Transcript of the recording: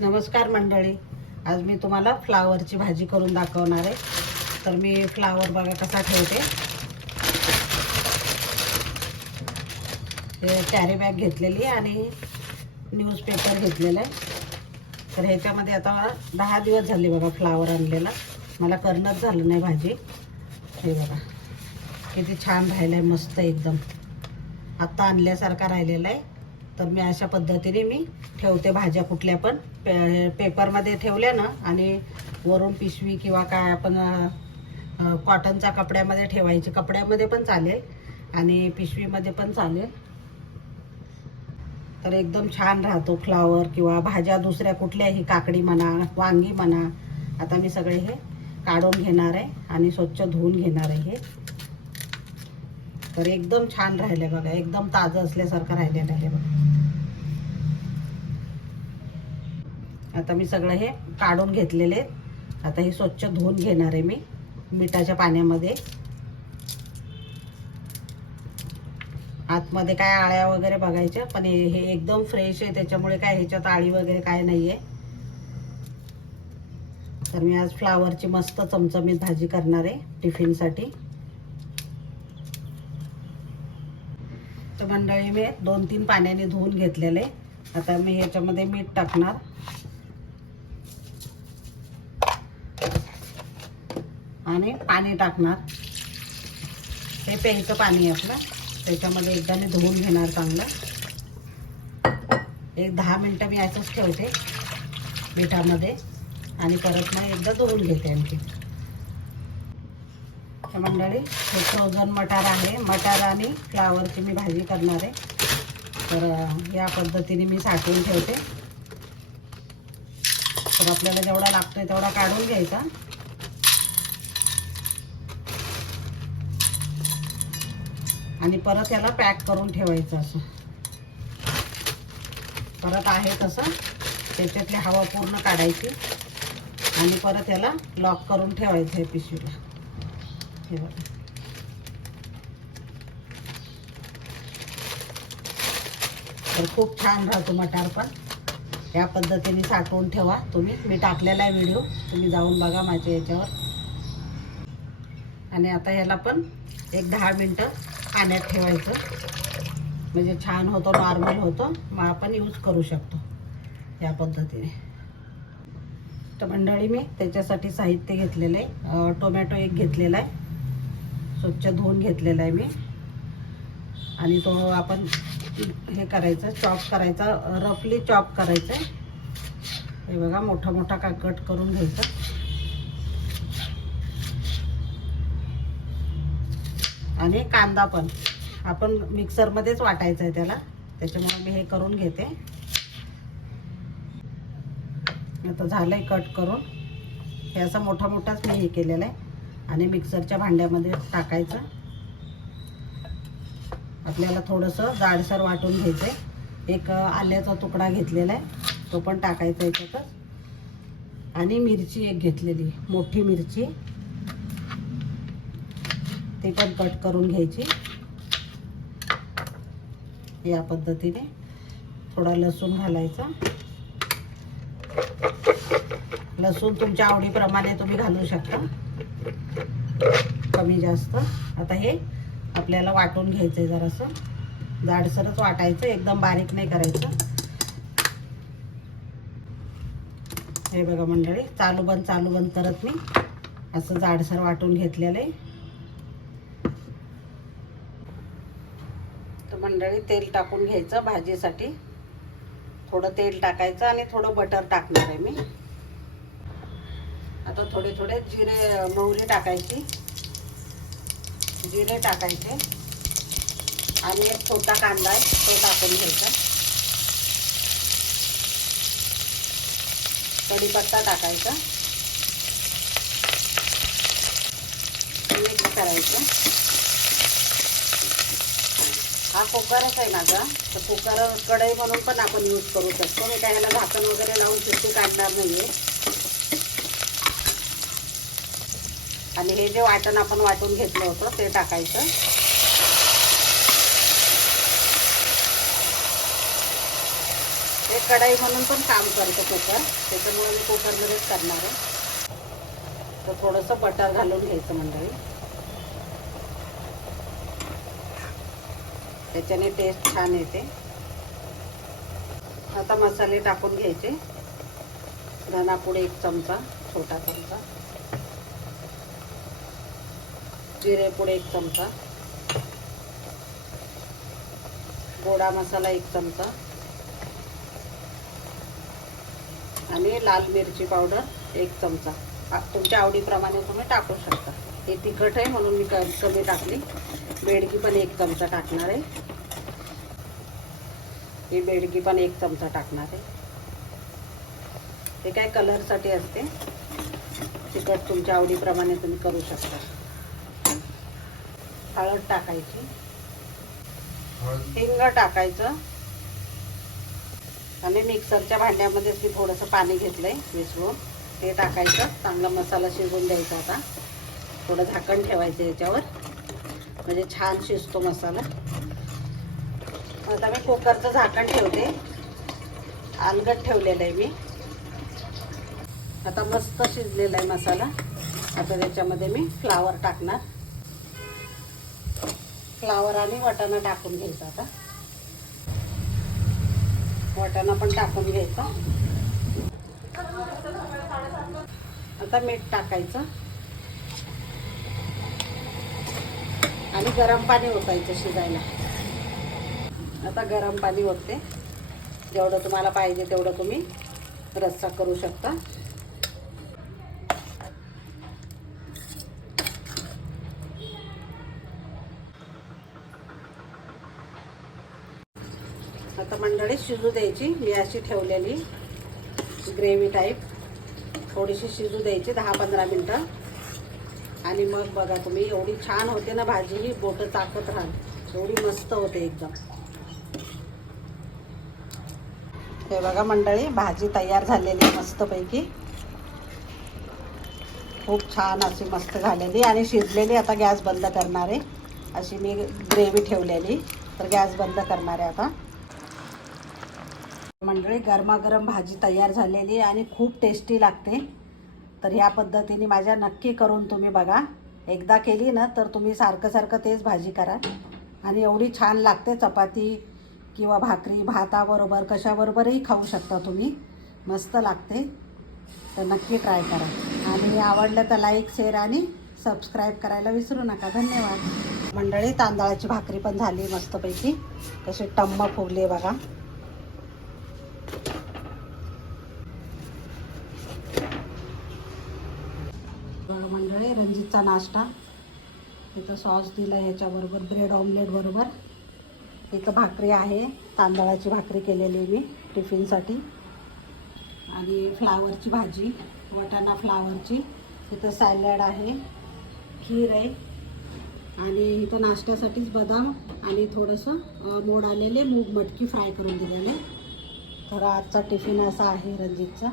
नमस्कार मंडळी. आज मी तुम्हाला फ्लावरची भाजी करून दाखवणार आहे. तर मी फ्लावर बघा कसा ठेवते. हे कॅरी बॅग घेतलेली आणि न्यूजपेपर घेतलेला आहे. तर ह्याच्यामध्ये आता दहा दिवस झाले बघा फ्लावर आणलेला. मला करणंच झालं नाही भाजी. हे बघा. किती छान राहिलं आहे मस्त एकदम. आत्ता आणल्यासारखा राहिलेला आहे. तर मी अशा पद्धतीने मी ठेवते भाज्या कुठल्या पण. पे पेपरमध्ये ठेवल्या ना आणि वरून पिशवी किंवा काय आपण कॉटनच्या कपड्यामध्ये ठेवायची. कपड्यामध्ये पण चालेल आणि पिशवीमध्ये पण चालेल. तर एकदम छान राहतो फ्लावर किंवा भाज्या दुसऱ्या कुठल्याही काकडी म्हणा वांगी म्हणा. आता मी सगळे हे काढून घेणार आहे आणि स्वच्छ धुवून घेणार आहे हे. तर एकदम छान राहिले बघा एकदम ताजं असल्यासारखं राहिलेलं आहे बघा. आता मी सगळं हे काढून घेतलेले आता हे स्वच्छ धुवून घेणार आहे मी मिठाच्या पाण्यामध्ये. आतमध्ये काय आळ्या वगैरे बघायच्या पण हे एकदम फ्रेश आहे त्याच्यामुळे काय ह्याच्यात आळी वगैरे काय नाही आहे तर मी आज फ्लावरची मस्त चमचमीत भाजी करणार आहे टिफिनसाठी. तर मंडळी मी दोन तीन पाण्याने धुवून घेतलेले. आता मी ह्याच्यामध्ये मीठ टाकणार. आणि पाणी टाकणार. हे प्यायचं पाणी आपलं. त्याच्यामध्ये एकदा मी धुवून घेणार चांगलं. एक दहा मिनटं मी असंच ठेवते. मिठामध्ये. आणि परत मग एकदा धुवून घेते आणखी. तर मंडळी हे फ्रोझन मटार आहे. मटार आणि फ्लावरची मी भाजी करणार आहे. तर या पद्धतीने मी साठवून ठेवते. तर आपल्याला जेवढा लागतोय तेवढा काढून घ्यायचा. आणि परत याला पॅक करून ठेवायचं असं. परत आहे तसं. त्याच्यातली हवा पूर्ण काढायची. आणि परत याला लॉक करून ठेवायचं आहे पिशवीला. हे बघा तर खूप छान राहतो मटार पण. या पद्धतीने साठवून ठेवा तुम्ही. मी टाकलेला आहे व्हिडिओ तुम्ही जाऊन बघा माझ्या याच्यावर. आणि आता ह्याला पण एक दहा मिनटं पाण्यात ठेवायचं. म्हणजे छान होतो नॉर्मल होतो. मग आपण यूज करू शकतो या पद्धतीने. तर मंडळी मी त्याच्यासाठी साहित्य घेतलेलं आहे. टोमॅटो एक घेतलेला आहे. स्वच्छ धुवून घेतलेला आहे मी. आणि तो आपण हे करायचं चॉप करायचा रफली चॉप करायचं आहे. हे बघा मोठा मोठा का कट करून घ्यायचा. आणि कांदा पण. आपण मिक्सरमध्येच वाटायचं आहे त्याला. त्याच्यामुळे मी हे करून घेते. आता झालंय कट करून. हे असं मोठा मोठाच मी हे केलेलं आहे. आणि मिक्सरच्या भांड्यामध्ये टाकायचं. आपल्याला थोडंसं जाडसर वाटून घ्यायचं आहे एक आल्याचा तुकडा घेतलेला आहे. तो पण टाकायचा याच्यातच. आणि मिरची एक घेतलेली मोठी मिरची. ती पण कट करून घ्यायची. या पद्धतीने थोडा लसूण घालायचा. लसूण तुमच्या आवडीप्रमाणे तुम्ही घालू शकता. कमी जास्त. आता हे आपल्याला वाटून घ्यायचं आहे जरासं. जाडसरच वाटायचं एकदम बारीक नाही करायचं. हे बघा मंडळी चालू बंद चालू बंद करत मी. असं जाडसर वाटून घेतलेलं आहे. तर मंडळी तेल टाकून घ्यायचं भाजीसाठी. थोडं तेल टाकायचं आणि थोडं बटर टाकणार आहे मी. थोडे थोडे जिरे मोहरी टाकायची. जिरे टाकायचे. आणि एक छोटा कांदा आहे तो टाकून घ्यायचा. कढीपत्ता टाकायचा. मिक्स करायचं. हा कुकरच आहे माझा. तर कुकर कढई म्हणून पण आपण यूज करू शकतो. मी काय ह्याला झाकण वगैरे लावून शिट्टी काढणार नाही आहे आणि हे जे वाटण आपण वाटून घेतलं होतं ते टाकायचं. एक कढाई म्हणून पण काम करतं कुकर. त्याच्यामुळे मी कुकरमध्येच करणार आहे. तर थोडंसं बटर घालून घ्यायचं मंडळी. त्याच्याने टेस्ट छान येते. आता मसाले टाकून घ्यायचे. धनापूड एक चमचा छोटा चमचा. जिरेपूड एक चमचा. गोडा मसाला एक चमचा. आणि लाल मिरची पावडर एक चमचा. तुमच्या आवडीप्रमाणे तुम्ही टाकू शकता. हे तिखट आहे म्हणून मी कमी टाकली. बेडगी पण एक चमचा टाकणार आहे. ही बेडगी पण एक चमचा टाकणार आहे. हे काय कलरसाठी असते. तिखट तुमच्या आवडीप्रमाणे तुम्ही करू शकता. हळद टाकायची. हिंग टाकायचं. आणि मिक्सरच्या भांड्यामध्येच मी थोडंसं पाणी घेतलंय मिसळून. ते टाकायचं. चांगला मसाला शिजवून द्यायचा आता. थोडं झाकण ठेवायचं याच्यावर. म्हणजे छान शिजतो मसाला. आता मी कुकरचं झाकण ठेवते. अलगट ठेवलेलं आहे मी. आता मस्त शिजलेला आहे मसाला. आता त्याच्यामध्ये मी फ्लावर टाकणार. फ्लावर आणि वाटाणा टाकून घ्यायचा आता. वाटाणा पण टाकून घ्यायचा. आता मीठ टाकायचं. आणि गरम पाणी ओतायचं शिजायला. आता गरम पाणी होते जेवढं तुम्हाला पाहिजे तेवढं तुम्ही रस्सा करू शकता आता मंडळी शिजू द्यायची. मी अशी ठेवलेली ग्रेव्ही टाईप थोडीशी शिजू द्यायची दहा पंधरा मिनटं. आणि मग बघा तुम्ही एवढी छान होते ना भाजी ही बोटं चाकत राहाल एवढी मस्त होते एकदम. हे बघा मंडळी भाजी तयार झालेली आहे मस्तपैकी. खूप छान अशी मस्त झालेली आणि शिजलेली आता गॅस बंद करणार आहे. अशी मी ग्रेव्ही ठेवलेली तर गॅस बंद करणार आहे आता. मंडळी गरमागरम भाजी तयार झालेली आणि खूप टेस्टी लागते. तर ह्या पद्धतीने माझ्या नक्की करून तुम्ही बघा. एकदा केली ना तर तुम्ही सारखं सारखं तेच भाजी करा. आणि एवढी छान लागते चपाती किंवा भाकरी भाताबरोबर कशाबरोबरही खाऊ शकता तुम्ही. मस्त लागते. तर नक्की ट्राय करा. आणि आवडलं तर लाईक शेअर आणि सबस्क्राईब करायला विसरू नका. धन्यवाद. मंडळी तांदळाची भाकरी पण झाली मस्तपैकी. कशी टम्म फुगली बघा. बघा मंडळी रंजितचा नाश्ता. इथं सॉस दिला ह्याच्याबरोबर ब्रेड ऑमलेट बरोबर. इथं भाकरी आहे तांदळाची भाकरी केलेली मी टिफिनसाठी. आणि फ्लावरची भाजी वटाणा फ्लावरची. इथं सॅलड आहे खीर आहे. आणि इथं नाश्त्यासाठीच बदाम आणि थोडंसं मोड आलेले मूग मटकी फ्राय करून दिलेले. तर आजचा टिफिन असा आहे रंजितचा